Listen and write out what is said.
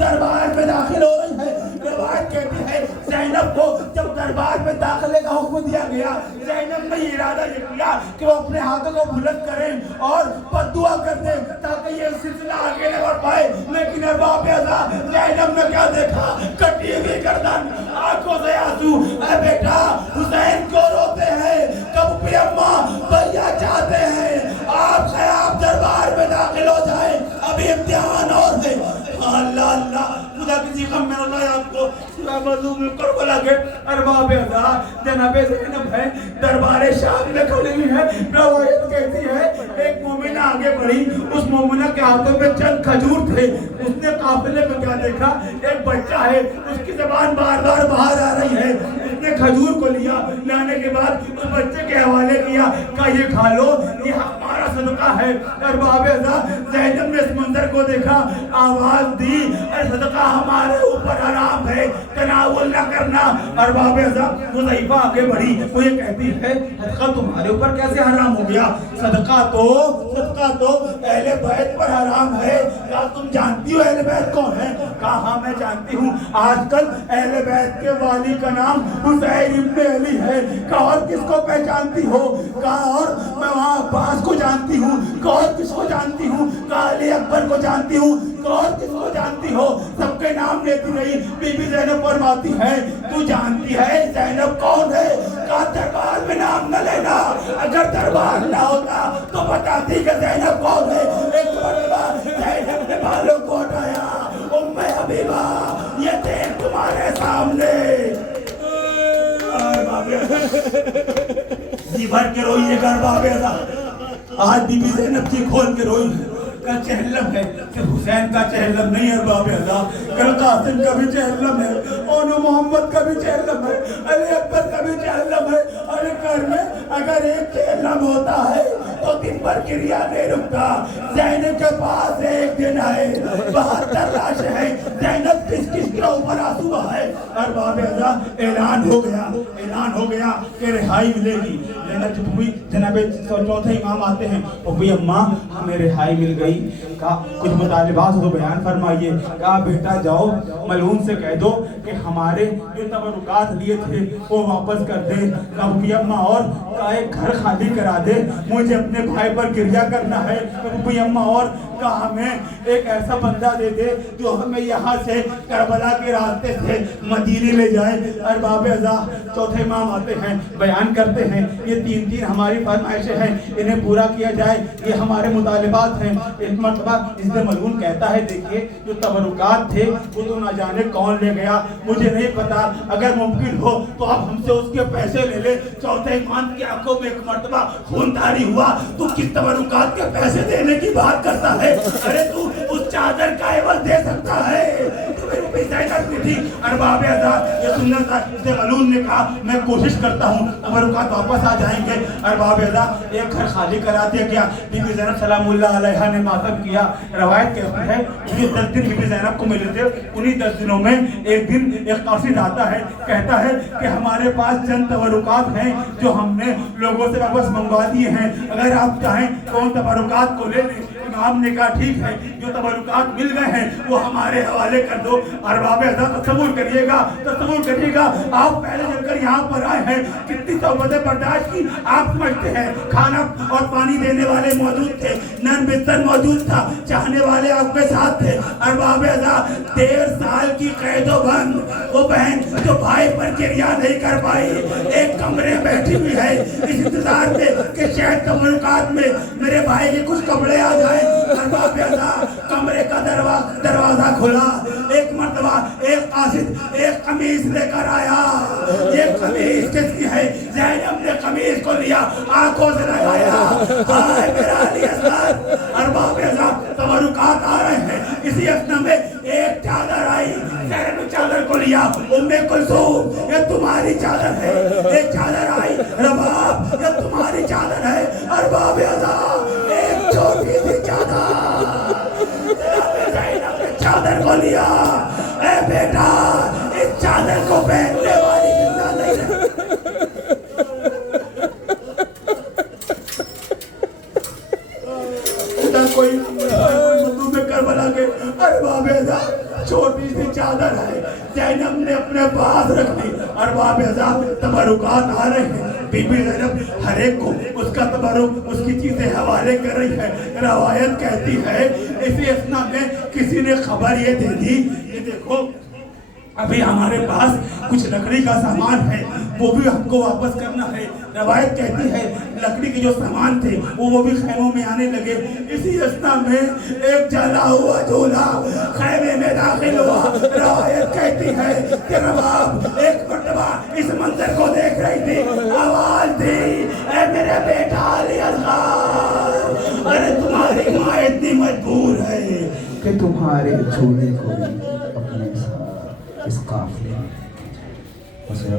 دربار میں داخل ہو رہی ہے. روایت کہتی ہے زینب کو جب دربار میں داخلے کا حکم دیا گیا, زینب نے یہ ارادہ یہ کیا کہ وہ اپنے ہاتھوں کو بلند کریں اور بددعا کر دیں تاکہ یہ سلسلہ آگے نہ بڑھ پائے. لیکن ارباب ازا زینب نے کیا دیکھا؟ کٹی ہوئی گردن, آنکھوں سے آنسو. اے بیٹا حسین کیوں روتے ہیں؟ کب بھی اماں بھیا چاہتے ہیں آپ خیاب دربار میں داخل ہو جائیں, ابھی امتحان اور ہے. اللہ اللہ خدا کسی غم میں اللہ آپ کو مظلوم کربلا کے ارباب ازا جناب زینب ہے دربار شام میں کھڑی ہوئی ہے. روایت کہتی ہے ایک مومنہ آگے بڑھی, اس مومنہ کے ہاتھوں میں چند کھجور تھے. اس نے قافلے میں کیا دیکھا؟ ایک بچہ ہے, اس کی زبان بار بار باہر آ رہی ہے. اس نے کھجور کو لیا, لانے کے بعد اس بچے کے حوالے کیا, کہا یہ کھا لو, یہ ہمارا صدقہ ہے. ارباب ازا زینب نے اس منظر کو دیکھا, آواز دی اے صدقہ ہمارے اوپر حرام ہے, تناول نہ کرنا. ارباب ازا حذیفہ آگے بڑھی, وہ یہ کہتی ہے صدقہ تمہارے اوپر کیسے حرام ہو گیا؟ صدقہ تو اہل بیت پر حرام ہے. کیا تم جانتی ہو اہل بیت کون ہے؟ کہا ہاں میں جانتی ہوں. آج کل اہل بیت کے والی کا نام حسین ابن علی ہے. کہا اور کس کو پہچانتی ہو؟ کہا اور میں وہاں عباس کو جانتی ہوں. کہا اور کس کو جانتی ہوں؟ کہا علی اکبر کو جانتی ہوں. کہا اور کس کو جانتی ہو؟ سب کے نام لیتی رہی. بی بی زینب فرماتی ہے تو جانتی ہے زینب کون ہے؟ کہا دربار میں نام نہ لینا, اگر دربار نہ ہوتا تو بتاتی کہ زینب کون ہے. ایک مرتبہ زینب نے بالوں کو ہٹایا, ام حبیبہ یہ دیکھ تمہارے سامنے. جی بھر کے روئیے گا ارباب ازا. آج بی بی زینب جی کھول کے روئی کا چہلم ہے, کہ حسین کا چہلم نہیں ہے ارباب ازا, کل قاسم کا بھی چہلم ہے, اونو محمد کا بھی چہلم ہے, علی اکبر کا بھی چہلم ہے. اور گھر میں اگر ایک چہلم ہوتا ہے تو دن بھر کریا نہیں رکتا. زینب کے پاس ایک دن ہے, 72 لاش ہے. زینب کس کے اوپر آنسو ہے. ارباب ازا اعلان ہو گیا کہ رہائی ملے گی. زینب جب ہوئی, جناب چوتھے امام آتے ہیں, او بھی اماں ہمیں رہائی مل گئی. کہا کچھ مطالبات ہو تو بیان فرمائیے. کہا بیٹا جاؤ ملعون سے کہہ دو کہ ہمارے جو تبرکات لیے تھے وہ واپس کر دے. کہا بھی اماں اور کہا ایک گھر خالی کرا دے, مجھے اپنے بھائی پر گریہ کرنا ہے. بھی اماں اور کہا ہمیں ایک ایسا بندہ دے دے جو ہمیں یہاں سے کربلا کے راستے سے مدینے لے جائے. ارباب ازا چوتھے امام آتے ہیں, بیان کرتے ہیں یہ تین ہماری فرمائشیں ہیں, انہیں پورا کیا جائے, یہ ہمارے مطالبات ہیں. ایک مرتبہ اس نے ملعون کہتا ہے دیکھیے جو تبرکات تھے وہ تو نہ جانے کون لے گیا, مجھے نہیں پتا, اگر ممکن ہو تو آپ ہم سے اس کے پیسے لے لے. چوتھے امام کی آنکھوں میں ایک مرتبہ خون طاری ہوا, تو کس تبرکات کے پیسے دینے کی بات کرتا ہے؟ ارے تو اس چادر کا عوض دے سکتا ہے. ارباب ازا یہ سننا تھا. اس نے ملعون نے کہا میں کوشش کرتا ہوں تبرکات واپس آ جائیں گے. ارباب ازا ایک گھر خالی کرا دیا گیا. بی بی زینب سلام اللہ علیہا نے ماتم کیا. روایت کہتی ہے یہ 10 دن بی بی زینب کو ملے تھے. انہی 10 دنوں میں ایک دن ایک قاصد آتا ہے, کہتا ہے کہ ہمارے پاس چند تبرکات ہیں جو ہم نے لوگوں سے واپس منگوا دیے ہیں, اگر آپ چاہیں تو ان تبرکات کو لے لیں. امام نے کہا ٹھیک ہے, جو تبرکات مل گئے ہیں وہ ہمارے حوالے کر دو. ارباب ازا تصور کریے گا, آپ پہلے چل کر یہاں پر آئے ہیں, کتنی صحبتیں برداشت کی آپ سمجھتے ہیں. کھانا اور پانی دینے والے موجود تھے, نرم بستر موجود تھا, چاہنے والے آپ کے ساتھ تھے. ارباب ازا 1.5 سال کی قید و بند وہ بہن جو بھائی پر گریہ نہیں کر پائی, ایک کمرے میں بیٹھی ہوئی ہے اس انتظار میں کہ شاید تبرکات میں میرے بھائی کے کچھ کپڑے آ جائیں. ارباب ازا کمرے کا دروازہ کھلا. ایک مرتبہ ایک قاصد ایک قمیص لے کر آیا. یہ قمیص کس کی ہے؟ زینب نے قمیص کو لیا, آنکھوں سے لگایا, ہائے میرا علی اصغر. ارباب ازا تبرکات آ رہے ہیں, اسی اثنا میں ایک چادر آئی. زینب چادر کو لیا, ام کلثوم یہ تمہاری چادر ہے. ایک چادر آئی, رباب یہ تمہاری چادر ہے. ارباب ازا ایک چھوٹی سی چادر, زینب نے چادر کو لیا. اے بیٹا اس چادر کو پہننے والی زندہ نہیں رہتی. کوئی مطلوب کربلا کے ارباب اعظم چھوٹی سی چادر ہے زینب نے اپنے پاس رکھ دی. ارباب اعظم تبرکات آ رہے ہیں. بی بی زینب ہر ایک کو اس کا تبرک اس کی چیزیں حوالے کر رہی ہے. روایت کہتی ہے اسی اثنا میں کسی نے خبر یہ دے دی کہ دیکھو ابھی ہمارے پاس کچھ لکڑی کا سامان ہے وہ بھی ہم کو واپس کرنا ہے. روایت کہتی ہے لکڑی کے جو سامان تھے وہ بھی خیموں میں آنے لگے. اسی اثنا میں ایک جلا ہوا جھولا خیمے میں داخل ہوا. روایت کہتی ہے کہ رباب ایک مرتبہ اس منظر کو دیکھ رہی تھی. آواز دی اے میرے بیٹا علی اصغر ارے تمہاری ماں اتنی مجبور ہے کہ تمہارے جھولے کو بھی اپنے ساتھ اس قافلے میں